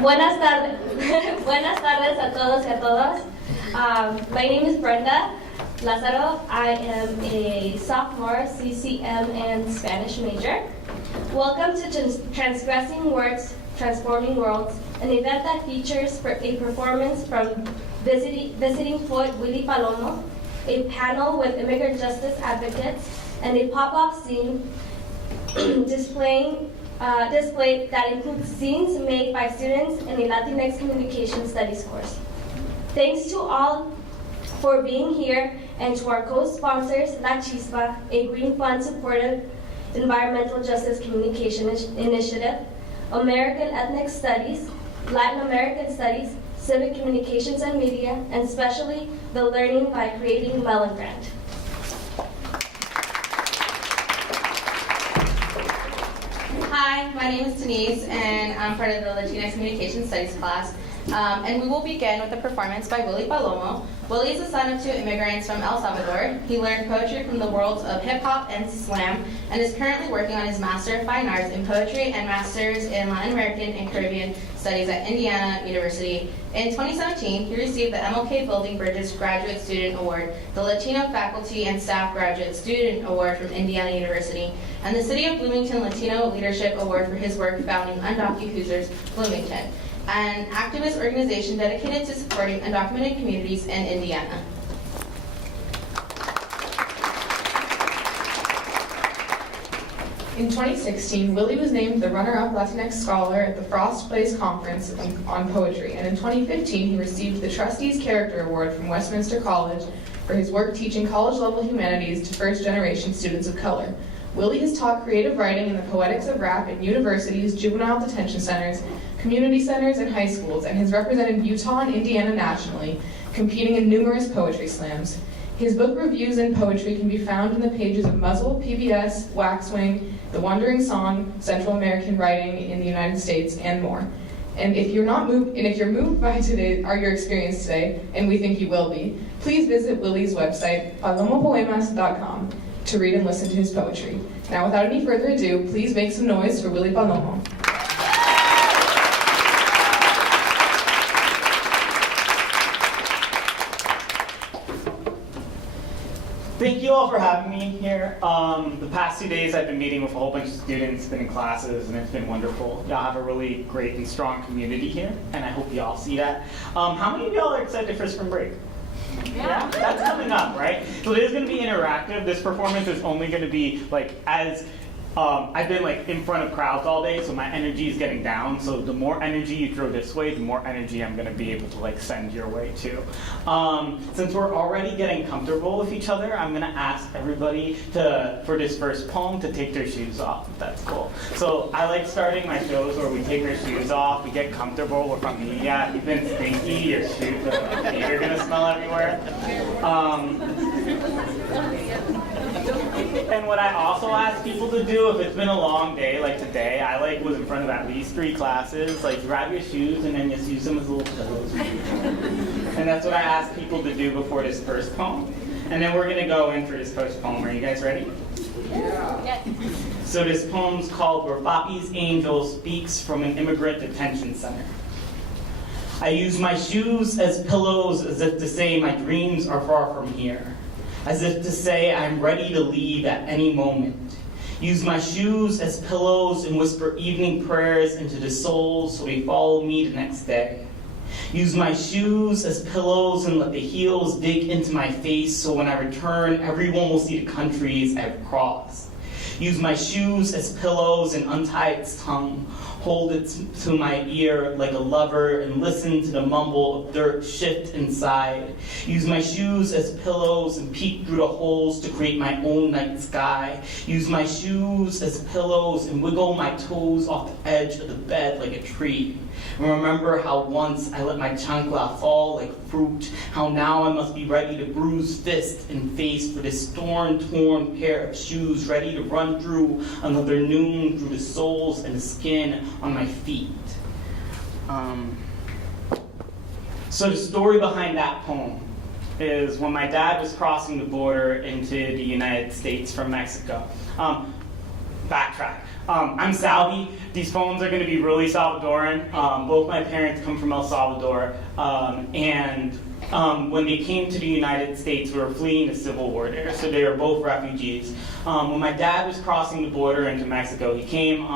Buenas tardes. Buenas tardes a todos y a todas. My name is Brenda Lazaro. I am a sophomore CCM and Spanish major. Welcome to Transgressing Words, Transforming Worlds, an event that features a performance from visiting poet Willy Palomo, a panel with immigrant justice advocates, and a pop-up scene display that includes scenes made by students in a Latinx Communication Studies course. Thanks to all for being here, and to our co-sponsors, La Chispa, a Green Fund supportive environmental justice communication initiative, American Ethnic Studies, Latin American Studies, Civic Communications and Media, and especially the Learning by Creating Mellon Grant. Hi, my name is Denise, and I'm part of the Latinx Communication Studies class. And we will begin with a performance by Willy Palomo. Willy is the son of two immigrants from El Salvador. He learned poetry from the worlds of hip-hop and slam, and is currently working on his Master of Fine Arts in Poetry and Masters in Latin American and Caribbean Studies at Indiana University. In 2017, he received the MLK Building Bridges Graduate Student Award, the Latino Faculty and Staff Graduate Student Award from Indiana University, and the City of Bloomington Latino Leadership Award for his work founding Undocu Hoosiers Bloomington, an activist organization dedicated to supporting undocumented communities in Indiana. In 2016, Willy was named the runner-up Latinx Scholar at the Frost Place Conference on Poetry, and in 2015 he received the Trustees Character Award from Westminster College for his work teaching college-level humanities to first-generation students of color. Willy has taught creative writing and the poetics of rap at universities, juvenile detention centers, community centers, and high schools, and has represented Utah and Indiana nationally, competing in numerous poetry slams. His book reviews in poetry can be found in the pages of Muzzle, PBS, Waxwing, The Wandering Song, Central American Writing in the United States, and more. And if you're moved by your experience today, and we think you will be, please visit Willy's website, palomopoemas.com, to read and listen to his poetry. Now, without any further ado, please make some noise for Willy Palomo. Thank you all for having me here. The past 2 days I've been meeting with a whole bunch of students, been in classes, and it's been wonderful. Y'all have a really great and strong community here, and I hope y'all see that. How many of y'all are excited for spring break? Yeah, that's coming up, right? So it is going to be interactive. This performance is only going to be I've been in front of crowds all day, so my energy is getting down. So the more energy you throw this way, the more energy I'm going to be able to send your way too. Since we're already getting comfortable with each other, I'm going to ask everybody for this first poem to take their shoes off, if that's cool. So I like starting my shows where we take our shoes off, we get comfortable. We're from the you've been stinky, your shoes are going to smell everywhere. And what I also ask people to do, if it's been a long day like today, I was in front of at least 3 classes, grab your shoes and then just use them as little pillows. And that's what I ask people to do before this first poem. And then we're going to go in for this first poem. Are you guys ready? Yeah. So this poem's called Where Papi's Angel Speaks from an Immigrant Detention Center. I use my shoes as pillows as if to say my dreams are far from here. As if to say I'm ready to leave at any moment. Use my shoes as pillows and whisper evening prayers into the souls so they follow me the next day. Use my shoes as pillows and let the heels dig into my face so when I return, everyone will see the countries I've crossed. Use my shoes as pillows and untie its tongue. Hold it to my ear like a lover and listen to the mumble of dirt shift inside. Use my shoes as pillows and peek through the holes to create my own night sky. Use my shoes as pillows and wiggle my toes off the edge of the bed like a tree. And remember how once I let my chancla fall like fruit, how now I must be ready to bruise fist and face for this torn pair of shoes, ready to run through another noon through the soles and the skin on my feet. So the story behind that poem is when my dad was crossing the border into the United States from Mexico. backtrack. I'm Salvi. These poems are going to be really Salvadoran. Both my parents come from El Salvador, and when they came to the United States, we were fleeing the Civil War there, so they were both refugees. When my dad was crossing the border into Mexico, he came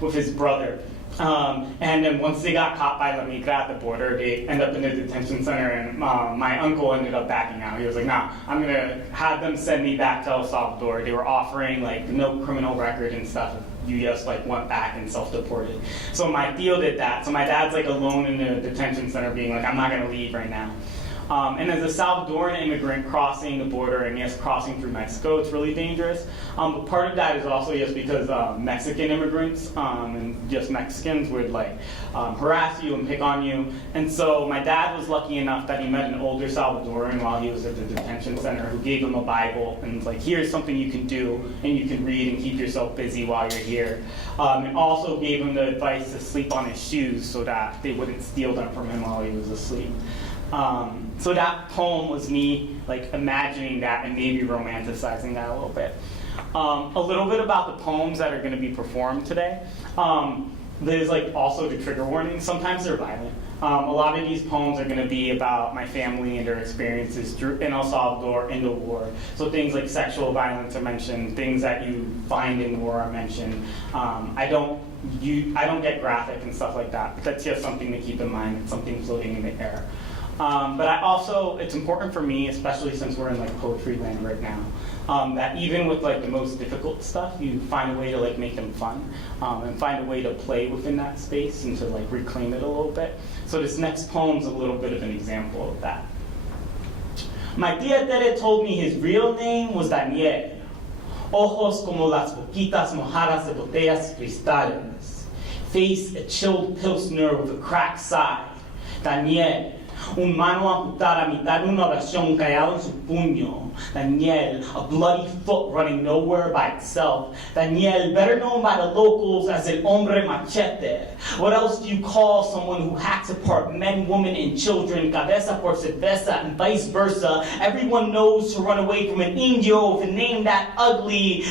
with his brother. And then once they got caught by La Migra at the border, they ended up in a detention center, and my uncle ended up backing out. He was like, nah, I'm going to have them send me back to El Salvador. They were offering like no criminal record and stuff. You just like went back and self-deported. So my tío did that. So my dad's like alone in the detention center being like, I'm not going to leave right now. And as a Salvadoran immigrant crossing the border and yes, crossing through Mexico, it's really dangerous. But part of that is also just because Mexican immigrants and just Mexicans would like harass you and pick on you. And so my dad was lucky enough that he met an older Salvadoran while he was at the detention center who gave him a Bible and was like, here's something you can do and you can read and keep yourself busy while you're here. And also gave him the advice to sleep on his shoes so that they wouldn't steal them from him while he was asleep. So that poem was me like imagining that and maybe romanticizing that a little bit. A little bit about the poems that are going to be performed today. There's like also the trigger warnings. Sometimes they're violent. A lot of these poems are going to be about my family and their experiences in El Salvador in the war. So things like sexual violence are mentioned, things that you find in war are mentioned. I don't get graphic and stuff like that. But that's just something to keep in mind. It's something floating in the air. But it's important for me, especially since we're in like poetry land right now, that even with like the most difficult stuff, you find a way to like make them fun, and find a way to play within that space and to like reclaim it a little bit. So this next poem's a little bit of an example of that. My tía Tere told me his real name was Daniel. Ojos como las boquitas mojadas de botellas cristales. Face a chilled pilsner with a cracked side. Daniel. Un mano amputada a mitad de una oración callado en su puño. Daniel, a bloody foot running nowhere by itself. Daniel, better known by the locals as El Hombre Machete. What else do you call someone who hacks apart men, women, and children, cabeza por cerveza, and vice versa? Everyone knows to run away from an indio with a name that ugly.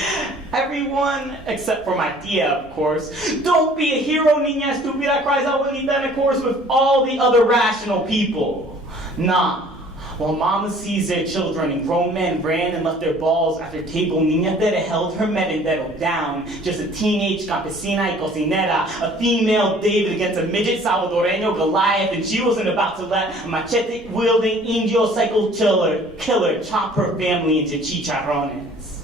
Everyone, except for my tia, of course. Don't be a hero, niña estúpida, cries abuelita, and of course with all the other rational people. Nah. While mama sees their children and grown men ran and left their balls at their table, Niña Tere held her merendero down. Just a teenage campesina y cocinera, a female David against a midget Salvadoreño Goliath, and she wasn't about to let a machete-wielding Indio cycle killer chop her family into chicharrones.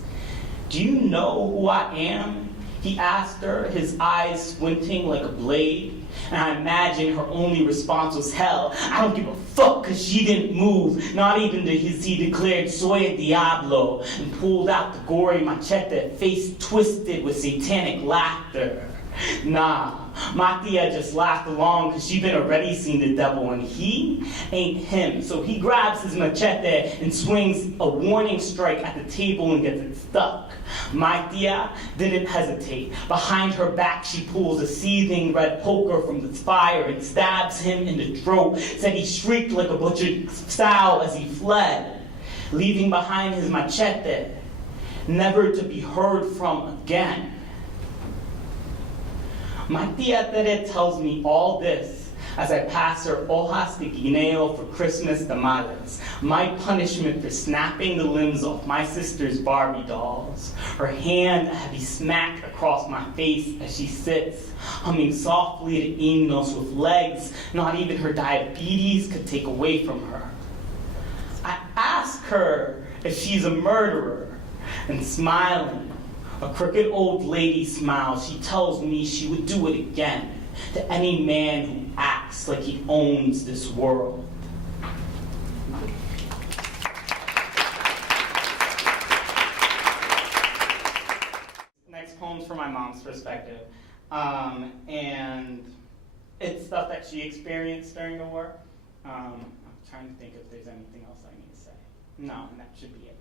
Do you know who I am? He asked her, his eyes squinting like a blade. And I imagine her only response was hell. I don't give a fuck because she didn't move. Not even as he declared soy el diablo and pulled out the gory machete, face twisted with satanic laughter. Nah, my tia just laughed along because she'd been already seen the devil and he ain't him. So he grabs his machete and swings a warning strike at the table and gets it stuck. My tia didn't hesitate. Behind her back, she pulls a seething red poker from the fire and stabs him in the throat. Said he shrieked like a butchered sow as he fled, leaving behind his machete, never to be heard from again. My tia Tere tells me all this as I pass her hojas de guineo for Christmas tamales, my punishment for snapping the limbs off my sister's Barbie dolls. Her hand a heavy smack across my face as she sits, humming softly to hymnos with legs not even her diabetes could take away from her. I ask her if she's a murderer, and smiling, a crooked old lady smiles. She tells me she would do it again to any man who acts like he owns this world. Next poem's from my mom's perspective. And it's stuff that she experienced during the war. I'm trying to think if there's anything else I need to say. No, and that should be it.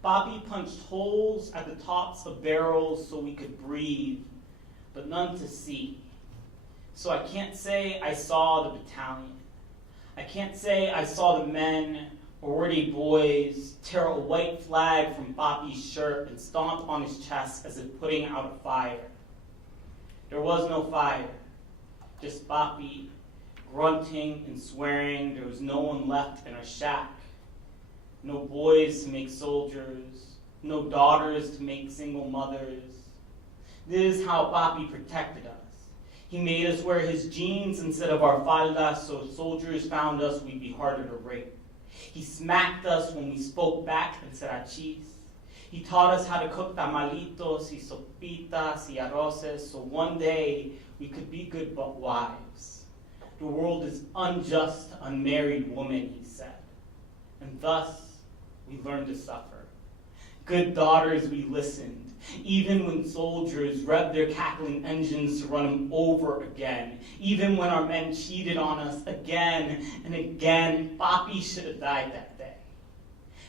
Bobby punched holes at the tops of barrels so we could breathe, but none to see. So I can't say I saw the battalion. I can't say I saw the men Already boys tear a white flag from Papi's shirt and stomp on his chest as if putting out a fire. There was no fire, just Papi grunting and swearing. There was no one left in our shack. No boys to make soldiers, no daughters to make single mothers. This is how Papi protected us. He made us wear his jeans instead of our faldas, so if soldiers found us, we'd be harder to rape. He smacked us when we spoke back and said achis. He taught us how to cook tamalitos, y sopitas, y arroces, so one day we could be good wives. The world is unjust to unmarried women, he said. And thus, we learned to suffer. Good daughters, we listened, even when soldiers revved their cackling engines to run them over again, even when our men cheated on us again and again. Papi should have died that day.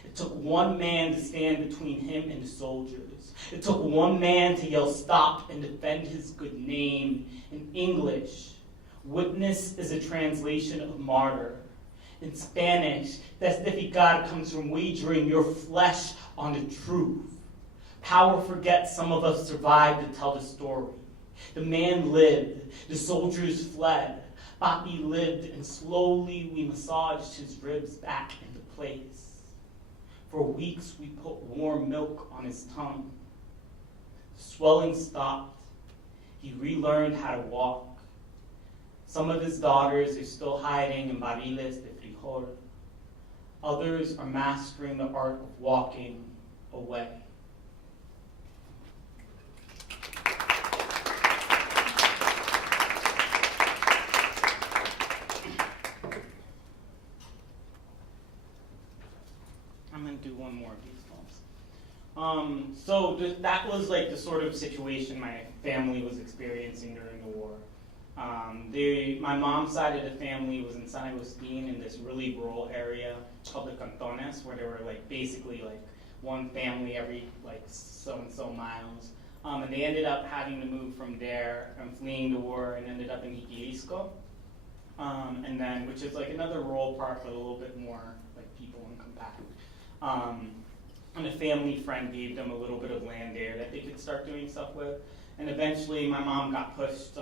It took one man to stand between him and the soldiers. It took one man to yell stop and defend his good name. In English, witness is a translation of martyr. In Spanish, testificar comes from wagering your flesh on the truth. Power forgets some of us survived to tell the story. The man lived, the soldiers fled. Papi lived, and slowly we massaged his ribs back into place. For weeks we put warm milk on his tongue. The swelling stopped. He relearned how to walk. Some of his daughters are still hiding in barriles de frijol. Others are mastering the art of walking away. I'm going to do one more of these poems. That was like the sort of situation my family was experiencing during the war. My mom's side of the family was in San Agustin in this really rural area called the Cantones, where there were like basically like one family every like so and so miles. And they ended up having to move from there and fleeing the war and ended up in Iquilisco. And then, which is like another rural part, but a little bit more like people and compact. And a family friend gave them a little bit of land there that they could start doing stuff with. And eventually my mom got pushed.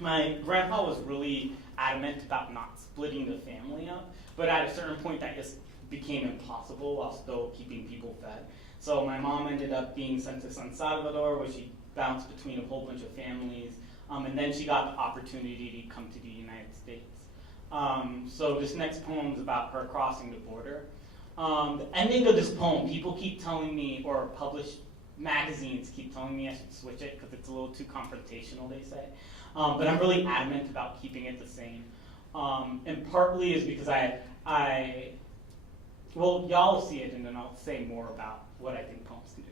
My grandpa was really adamant about not splitting the family up, but at a certain point that just became impossible while still keeping people fed. So my mom ended up being sent to San Salvador, where she bounced between a whole bunch of families, and then she got the opportunity to come to the United States. So this next poem is about her crossing the border. The ending of this poem, people keep telling me, or published magazines keep telling me I should switch it because it's a little too confrontational, they say. But I'm really adamant about keeping it the same. And partly is because well, y'all will see it and then I'll say more about what I think poems can do.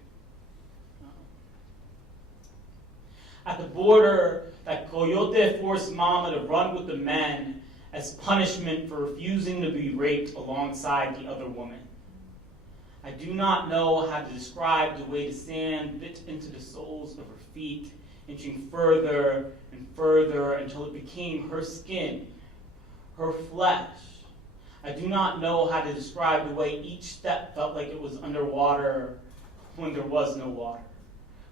At the border, that coyote forced Mama to run with the men as punishment for refusing to be raped alongside the other woman. I do not know how to describe the way the sand bit into the soles of her feet, inching further and further until it became her skin, her flesh. I do not know how to describe the way each step felt like it was underwater when there was no water.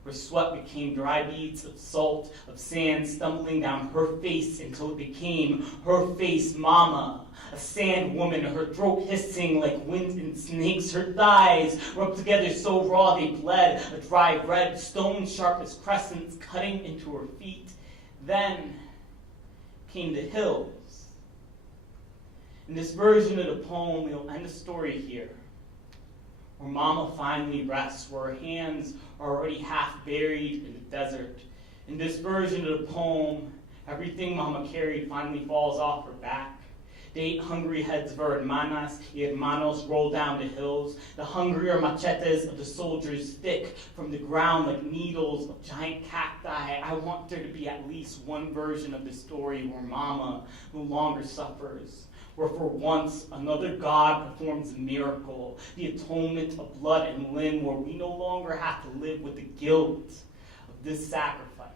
Her sweat became dry beads of salt, of sand stumbling down her face until it became her face, Mama, a sand woman, her throat hissing like wind and snakes, her thighs rubbed together so raw they bled, a dry red, stone sharp as crescents cutting into her feet. Then came the hills. In this version of the poem, we'll end the story here, where Mama finally rests, where her hands are already half buried in the desert. In this version of the poem, everything Mama carried finally falls off her back. The 8 hungry heads of her hermanas y hermanos roll down the hills. The hungrier machetes of the soldiers stick from the ground like needles of giant cacti. I want there to be at least one version of the story where Mama no longer suffers, where for once another God performs a miracle, the atonement of blood and limb, where we no longer have to live with the guilt of this sacrifice.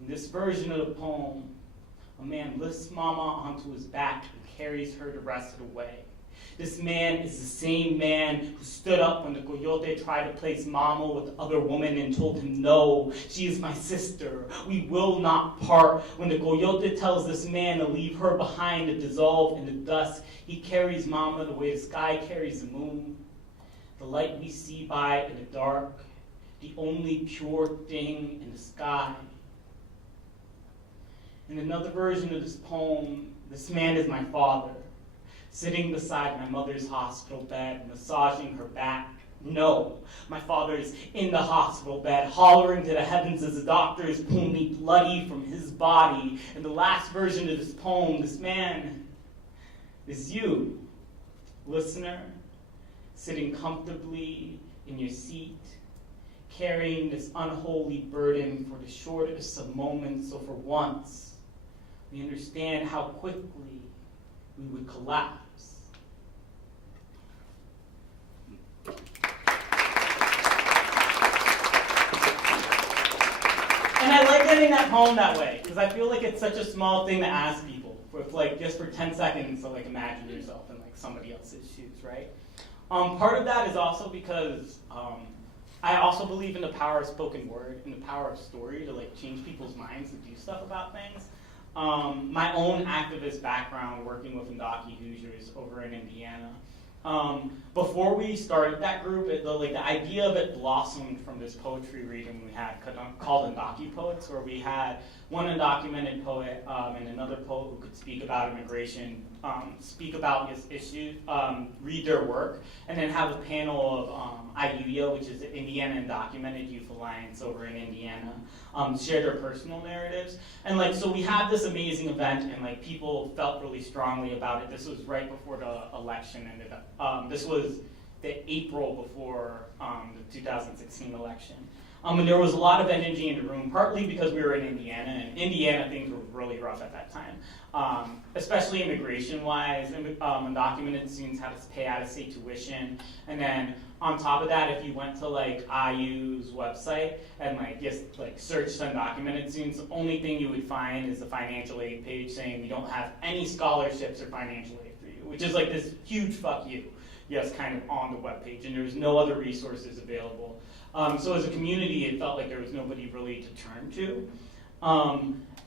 In this version of the poem, a man lifts Mama onto his back and carries her the rest of the way. This man is the same man who stood up when the coyote tried to place Mamo with the other woman and told him, no, she is my sister. We will not part. When the coyote tells this man to leave her behind to dissolve in the dust, he carries Mama the way the sky carries the moon. The light we see by in the dark, the only pure thing in the sky. In another version of this poem, this man is my father, sitting beside my mother's hospital bed, massaging her back. No, my father is in the hospital bed, hollering to the heavens as the doctors pull me bloody from his body. In the last version of this poem, this man is you, listener, sitting comfortably in your seat, carrying this unholy burden for the shortest of moments, so for once, we understand how quickly we would collapse. And I like getting that poem that way, because I feel like it's such a small thing to ask people, with like just for 10 seconds to like imagine yourself in like somebody else's shoes, right? Part of that is also because I also believe in the power of spoken word and the power of story to like change people's minds and do stuff about things. My own activist background working with Indaki Hoosiers over in Indiana. Before we started that group, the idea of it blossomed from this poetry reading we had called Indaki Poets, where we had one undocumented poet and another poet who could speak about immigration, speak about his issues, read their work, and then have a panel of IUYA, which is the Indiana Undocumented Youth Alliance over in Indiana, share their personal narratives. And like, so we had this amazing event, and like people felt really strongly about it. This was right before the election ended up. This was the April before the 2016 election. And there was a lot of energy in the room, partly because we were in Indiana, and Indiana things were really rough at that time, especially immigration-wise. Undocumented students had to pay out-of-state tuition, and then on top of that, if you went to like IU's website and like just like searched undocumented students, the only thing you would find is the financial aid page saying we don't have any scholarships or financial aid for you, which is like this huge fuck you, yes, kind of on the webpage, and there's no other resources available. So as a community, it felt like there was nobody really to turn to.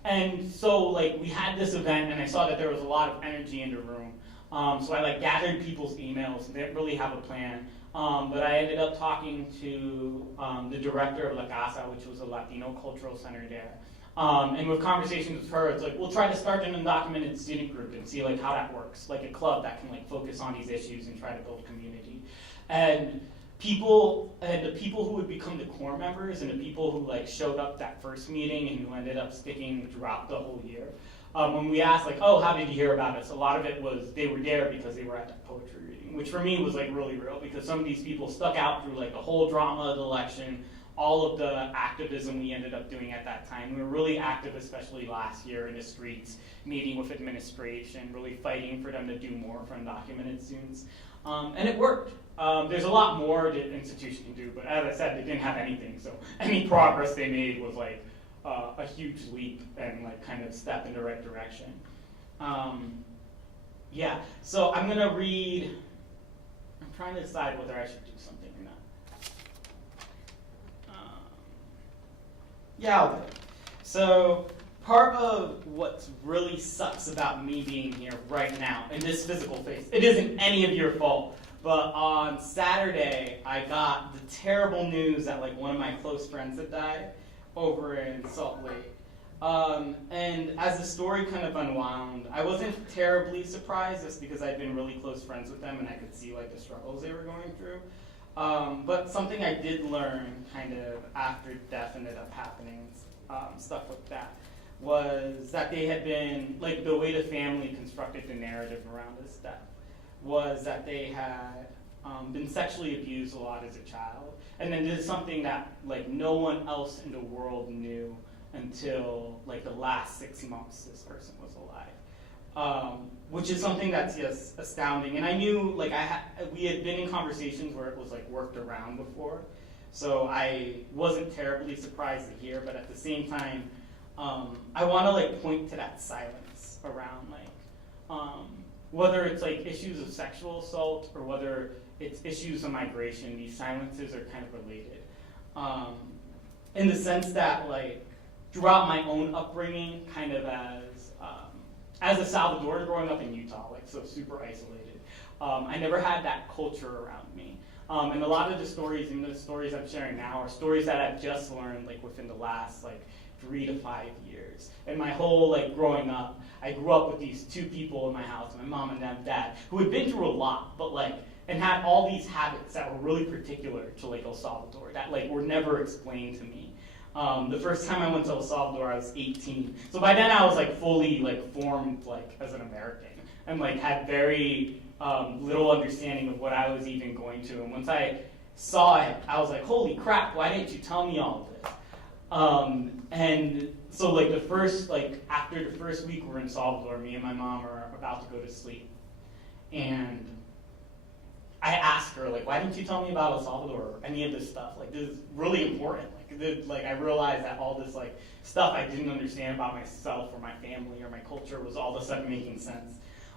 And so like we had this event, and I saw that there was a lot of energy in the room. So I like gathered people's emails, and didn't really have a plan. But I ended up talking to the director of La Casa, which was a Latino cultural center there. And with conversations with her, it's like, we'll try to start an undocumented student group and see like how that works, like a club that can like focus on these issues and try to build community. And the people who would become the core members and the people who like showed up that first meeting and who ended up sticking throughout the whole year, when we asked like, oh, how did you hear about us? A lot of it was they were there because they were at that poetry reading, which for me was like really real, because some of these people stuck out through like the whole drama of the election, all of the activism we ended up doing at that time. We were really active, especially last year in the streets, meeting with administration, really fighting for them to do more for undocumented students. And it worked. There's a lot more the institution can do, but as I said, they didn't have anything, so any progress they made was like a huge leap and like kind of step in the right direction. Yeah, so I'm gonna read, I'm trying to decide whether I should do something or not. Yeah, I'll do it. So part of what really sucks about me being here right now in this physical space, it isn't any of your fault, but on Saturday I got the terrible news that like one of my close friends had died over in Salt Lake. And as the story kind of unwound, I wasn't terribly surprised just because I'd been really close friends with them and I could see like the struggles they were going through. But something I did learn kind of after death ended up happening, stuff like that, was that they had been, like the way the family constructed the narrative around this death was that they had been sexually abused a lot as a child. And then did something that like no one else in the world knew until like the last 6 months this person was alive. Which is something that's just astounding. And I knew, like, we had been in conversations where it was like worked around before, so I wasn't terribly surprised to hear. But at the same time, I want to like point to that silence around like whether it's like issues of sexual assault or whether it's issues of migration, these silences are kind of related. In the sense that like throughout my own upbringing, kind of as a Salvadoran growing up in Utah, like so super isolated, I never had that culture around me. And a lot of the stories, and the stories I'm sharing now, are stories that I've just learned like within the last like 3 to 5 years. And my whole like growing up, I grew up with these 2 people in my house, my mom and dad, who had been through a lot, but like, and had all these habits that were really particular to like El Salvador that like were never explained to me. The first time I went to El Salvador, I was 18. So by then I was like fully like formed like as an American and like had very little understanding of what I was even going to. And once I saw it, I was like, holy crap, why didn't you tell me all of this? And so like after the first week we're in Salvador, me and my mom are about to go to sleep. And I asked her, like, why didn't you tell me about El Salvador or any of this stuff? Like, this is really important. Like I realized that all this like stuff I didn't understand about myself or my family or my culture was all of a sudden making sense.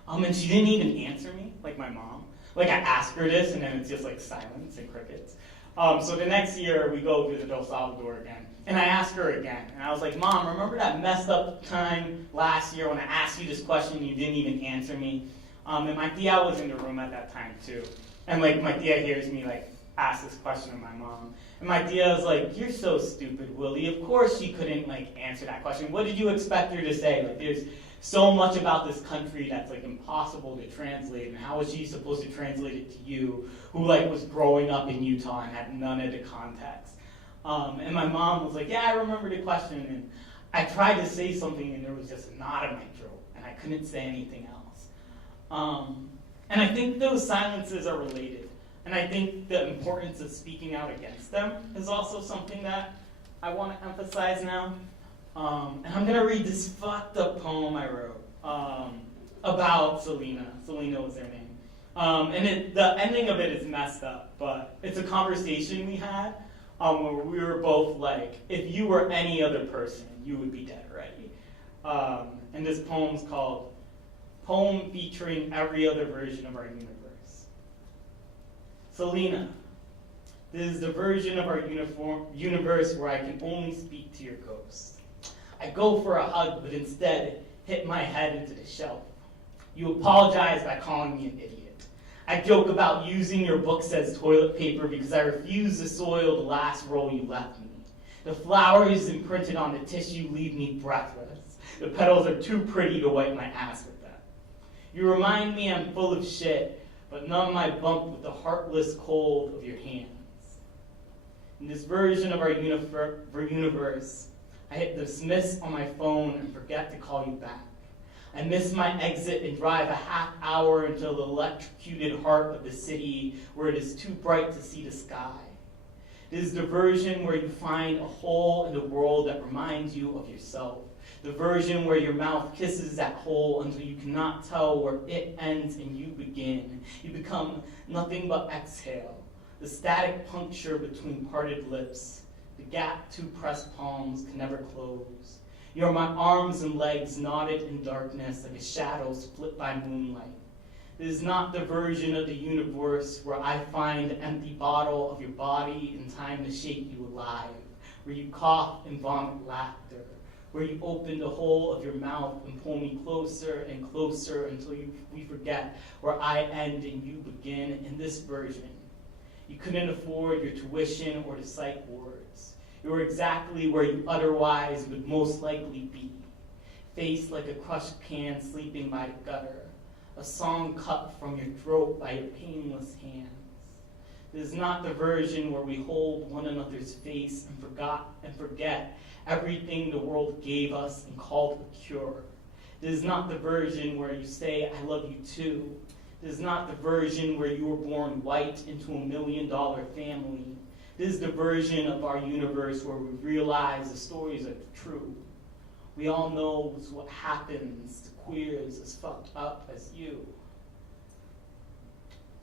And she didn't even answer me, like my mom. Like I asked her this and then it's just like silence and crickets. So the next year we go visit El Salvador again. And I asked her again. And I was like, Mom, remember that messed up time last year when I asked you this question and you didn't even answer me? And my tia was in the room at that time too. And like my tia hears me like ask this question of my mom. And my tia was like, you're so stupid, Willy. Of course she couldn't like answer that question. What did you expect her to say? Like there's so much about this country that's like impossible to translate. And how was she supposed to translate it to you who like was growing up in Utah and had none of the context? And my mom was like, yeah, I remember the question. And I tried to say something and there was just a knot in my throat. And I couldn't say anything else. And I think those silences are related. And I think the importance of speaking out against them is also something that I want to emphasize now. And I'm going to read this fucked up poem I wrote about Selena. Selena was her name. And the ending of it is messed up, but it's a conversation we had where we were both like, if you were any other person, you would be dead already. And this poem's called Poem Featuring Every Other Version of Our Universe. Selena, this is the version of our universe where I can only speak to your ghost. I go for a hug, but instead hit my head into the shelf. You apologize by calling me an idiot. I joke about using your books as toilet paper because I refuse to soil the last roll you left me. The flowers imprinted on the tissue leave me breathless. The petals are too pretty to wipe my ass with them. You remind me I'm full of shit, but numb my bump with the heartless cold of your hands. In this version of our universe, I hit dismiss on my phone and forget to call you back. I miss my exit and drive a half hour until the electrocuted heart of the city where it is too bright to see the sky. It is the version where you find a hole in the world that reminds you of yourself. The version where your mouth kisses that hole until you cannot tell where it ends and you begin. You become nothing but exhale, the static puncture between parted lips, the gap two pressed palms can never close. You are my arms and legs knotted in darkness like a shadow split by moonlight. It is not the version of the universe where I find the empty bottle of your body in time to shake you alive, where you cough and vomit laughter, where you open the hole of your mouth and pull me closer and closer until we forget where I end and you begin. In this version, you couldn't afford your tuition or the psych wards. You were exactly where you otherwise would most likely be, faced like a crushed can sleeping by the gutter, a song cut from your throat by your painless hands. It is not the version where we hold one another's face and forget everything the world gave us and called a cure. It is not the version where you say, I love you too. It is not the version where you were born white into $1 million family. It is the version of our universe where we realize the stories are true. We all know what happens to queers as fucked up as you.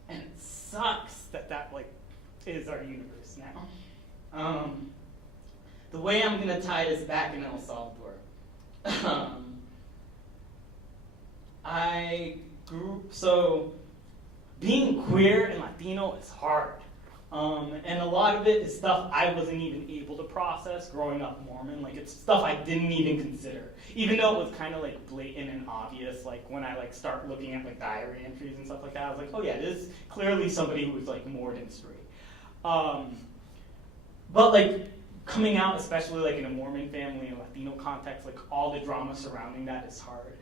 And it sucks that like is our universe now. The way I'm gonna tie this back in El Salvador, I So being queer and Latino is hard. And a lot of it is stuff I wasn't even able to process growing up Mormon. Like, it's stuff I didn't even consider. Even though it was kind of like blatant and obvious, like when I like start looking at like diary entries and stuff like that, I was like, oh yeah, this is clearly somebody who is like more than straight. But like coming out, especially like in a Mormon family and Latino context, like all the drama surrounding that is hard.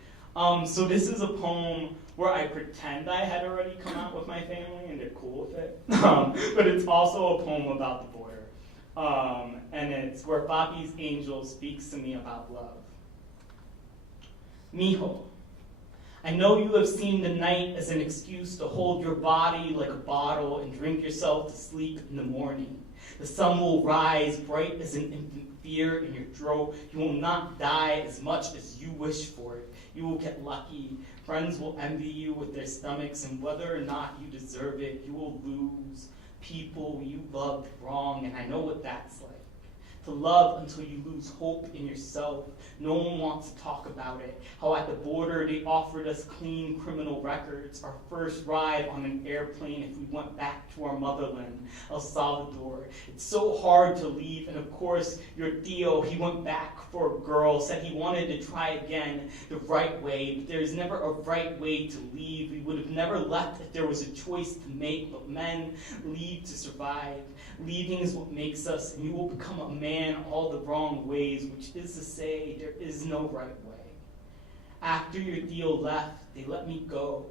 So this is a poem where I pretend I had already come out with my family and they're cool with it. But it's also a poem about the border. And it's where Papi's angel speaks to me about love. Mijo, I know you have seen the night as an excuse to hold your body like a bottle and drink yourself to sleep in the morning. The sun will rise bright as an infant fear in your throat. You will not die as much as you wish for it. You will get lucky. Friends will envy you with their stomachs, and whether or not you deserve it, you will lose people you loved wrong, and I know what that's like. To love until you lose hope in yourself. No one wants to talk about it. How at the border they offered us clean criminal records. Our first ride on an airplane if we went back to our motherland, El Salvador. It's so hard to leave, and of course your tío, he went back for a girl, said he wanted to try again the right way, but there's never a right way to leave. We would have never left if there was a choice to make, but men leave to survive. Leaving is what makes us, and you will become a man all the wrong ways, which is to say, there is no right way. After your deal left, they let me go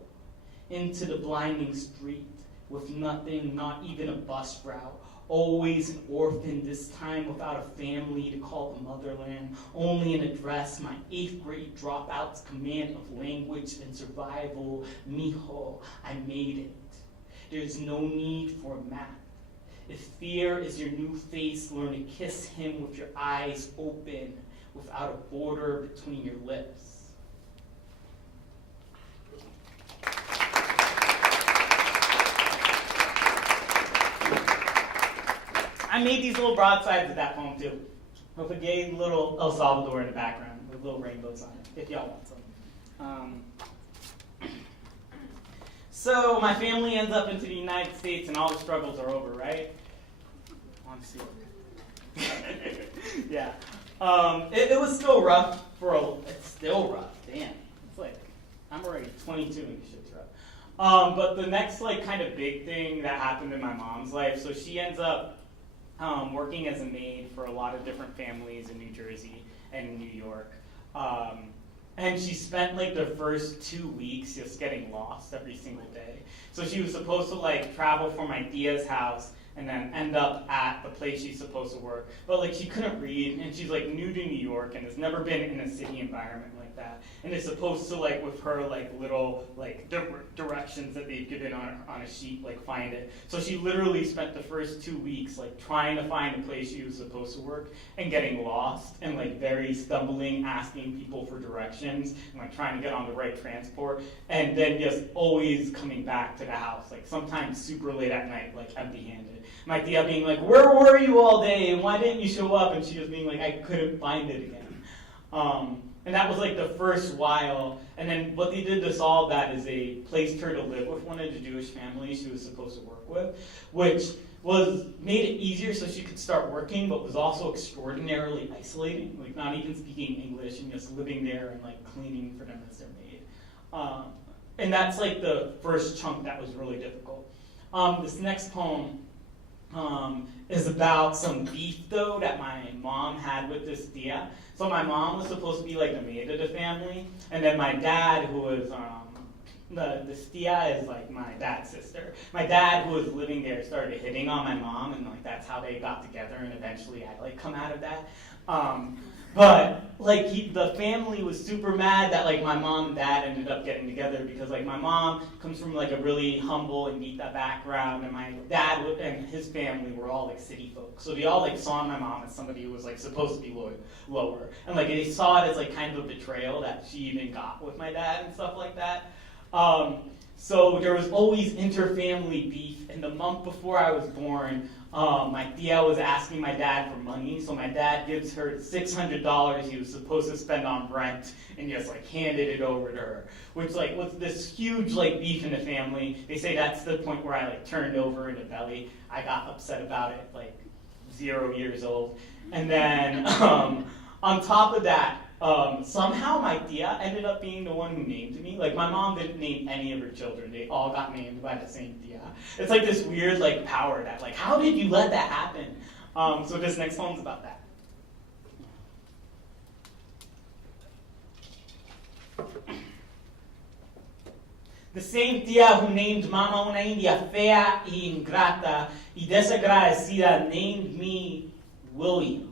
into the blinding street with nothing, not even a bus route. Always an orphan, this time without a family to call the motherland. Only an address, my 8th grade dropout's command of language and survival. Mijo, I made it. There's no need for a map. If fear is your new face, learn to kiss him with your eyes open, without a border between your lips. I made these little broadsides of that poem too, with a gay little El Salvador in the background, with little rainbows on it, if y'all want some. So my family ends up into the United States and all the struggles are over, right? Yeah. It was still rough it's still rough, damn. It's like, I'm already 22 and this shit's rough. But the next like kind of big thing that happened in my mom's life, so she ends up working as a maid for a lot of different families in New Jersey and New York. And she spent like the first 2 weeks just getting lost every single day. So she was supposed to like travel from my tia's house and then end up at the place she's supposed to work. But like she couldn't read, and she's like new to New York and has never been in a city environment like that. And is supposed to like with her like little like directions that they've given on a sheet, like find it. So she literally spent the first 2 weeks like trying to find a place she was supposed to work and getting lost and like very stumbling, asking people for directions and like trying to get on the right transport, and then just always coming back to the house, like sometimes super late at night, like empty-handed. My tia being like, where were you all day and why didn't you show up? And she was being like, I couldn't find it again. And that was like the first while. And then what they did to solve that is they placed her to live with one of the Jewish families she was supposed to work with, which made it easier so she could start working, but was also extraordinarily isolating, like not even speaking English and just living there and like cleaning for them as their maid. And that's like the first chunk that was really difficult. This next poem is about some beef though that my mom had with this tia. So my mom was supposed to be like the maid of the family, and then my dad, who was this tia is like my dad's sister. My dad, who was living there, started hitting on my mom, and like that's how they got together, and eventually I like come out of that. But like the family was super mad that like my mom and dad ended up getting together, because like my mom comes from like a really humble and Nita background, and my dad and his family were all like city folk. So they all like saw my mom as somebody who was like supposed to be lower, and like they saw it as like kind of a betrayal that she even got with my dad and stuff like that. So there was always inter-family beef, and the month before I was born, my tia was asking my dad for money, so my dad gives her $600 he was supposed to spend on rent, and just like handed it over to her, which like was this huge like beef in the family. They say that's the point where I like turned over in the belly. I got upset about it, like 0 years old, and then on top of that, somehow my tia ended up being the one who named me. Like my mom didn't name any of her children; they all got named by the same tia. It's like this weird like power that like, how did you let that happen? So this next poem's about that. The same tia who named Mama una india fea y ingrata y desagradecida named me Willy.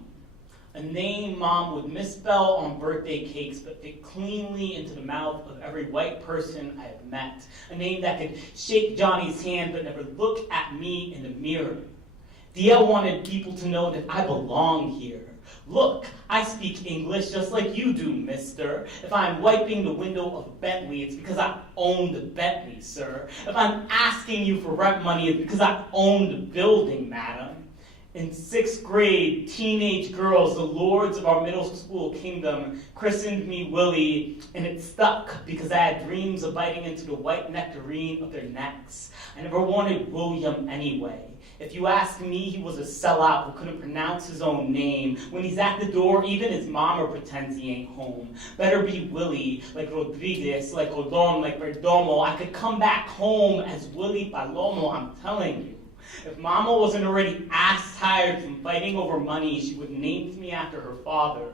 A name Mom would misspell on birthday cakes but fit cleanly into the mouth of every white person I have met. A name that could shake Johnny's hand but never look at me in the mirror. Dia wanted people to know that I belong here. Look, I speak English just like you do, mister. If I'm wiping the window of a Bentley, it's because I own the Bentley, sir. If I'm asking you for rent money, it's because I own the building, madam. In 6th grade, teenage girls, the lords of our middle school kingdom, christened me Willy, and it stuck because I had dreams of biting into the white nectarine of their necks. I never wanted William anyway. If you ask me, he was a sellout who couldn't pronounce his own name. When he's at the door, even his mama pretends he ain't home. Better be Willy, like Rodriguez, like Odon, like Perdomo. I could come back home as Willy Palomo, I'm telling you. If Mama wasn't already ass-tired from fighting over money, she would name me after her father,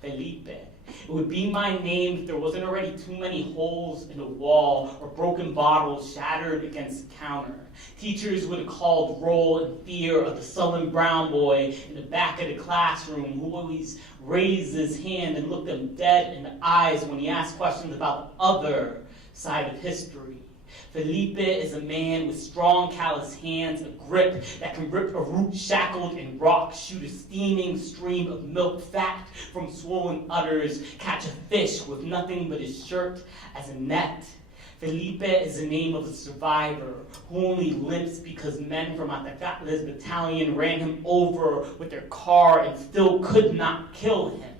Felipe. It would be my name if there wasn't already too many holes in the wall or broken bottles shattered against the counter. Teachers would have called roll in fear of the sullen brown boy in the back of the classroom who always raised his hand and looked them dead in the eyes when he asked questions about the other side of history. Felipe is a man with strong, calloused hands, a grip that can rip a root shackled in rock, shoot a steaming stream of milk fat from swollen udders, catch a fish with nothing but his shirt as a net. Felipe is the name of a survivor who only limps because men from Atacatla's battalion ran him over with their car and still could not kill him.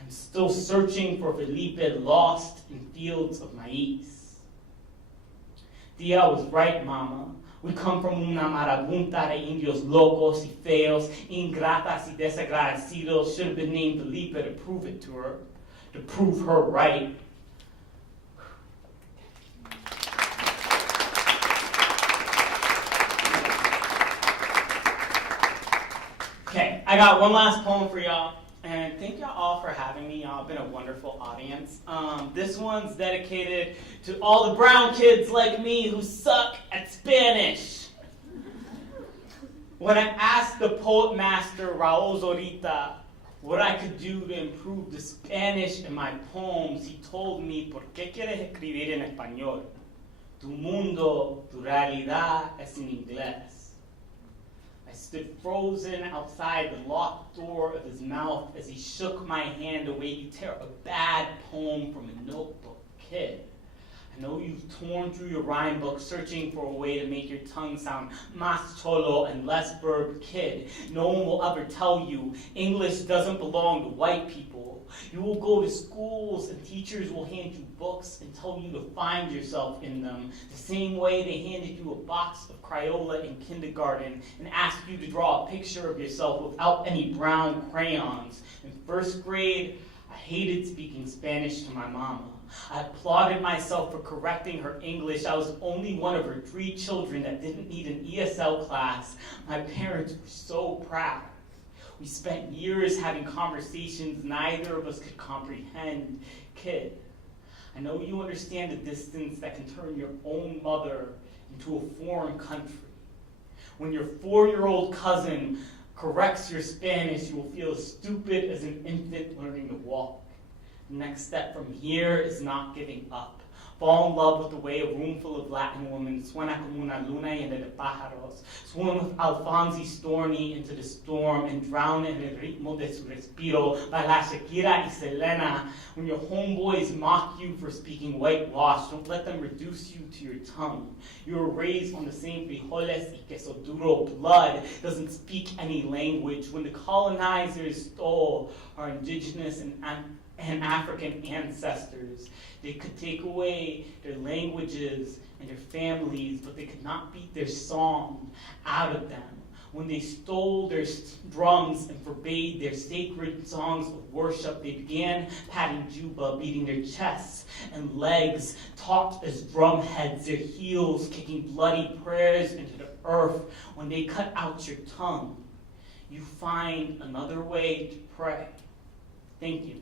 I'm still searching for Felipe lost in fields of maize. Tia was right, Mama. We come from una marabunta de indios locos y feos, ingratas y desagradecidos. Should have been named Felipe to prove it to her, to prove her right. Okay, I got one last poem for y'all. And thank y'all all for having me. Y'all have been a wonderful audience. This one's dedicated to all the brown kids like me who suck at Spanish. When I asked the poet master Raul Zorita what I could do to improve the Spanish in my poems, he told me, ¿por qué quieres escribir en español? Tu mundo, tu realidad es en inglés. I stood frozen outside the locked door of his mouth as he shook my hand the way you tear a bad poem from a notebook. Kid, I know you've torn through your rhyme book searching for a way to make your tongue sound más cholo and less verb. Kid, no one will ever tell you English doesn't belong to white people. You will go to schools and teachers will hand you books and tell you to find yourself in them, the same way they handed you a box of Crayola in kindergarten and asked you to draw a picture of yourself without any brown crayons. In 1st grade, I hated speaking Spanish to my mama. I applauded myself for correcting her English. I was only one of her 3 children that didn't need an ESL class. My parents were so proud. We spent years having conversations neither of us could comprehend. Kid, I know you understand the distance that can turn your own mother into a foreign country. When your 4-year-old cousin corrects your Spanish, you will feel as stupid as an infant learning to walk. The next step from here is not giving up. Fall in love with the way a room full of Latin women suena como una luna llena de pájaros. Swim with Alfonsi Storni into the storm and drown in el ritmo de su respiro. Baila Shakira y Selena. When your homeboys mock you for speaking whitewash, don't let them reduce you to your tongue. You were raised on the same frijoles y queso duro. Blood doesn't speak any language. When the colonizers stole our indigenous and African ancestors, they could take away their languages and their families, but they could not beat their song out of them. When they stole their drums and forbade their sacred songs of worship, they began patting juba, beating their chests and legs, talked as drum heads, their heels kicking bloody prayers into the earth. When they cut out your tongue, you find another way to pray. Thank you.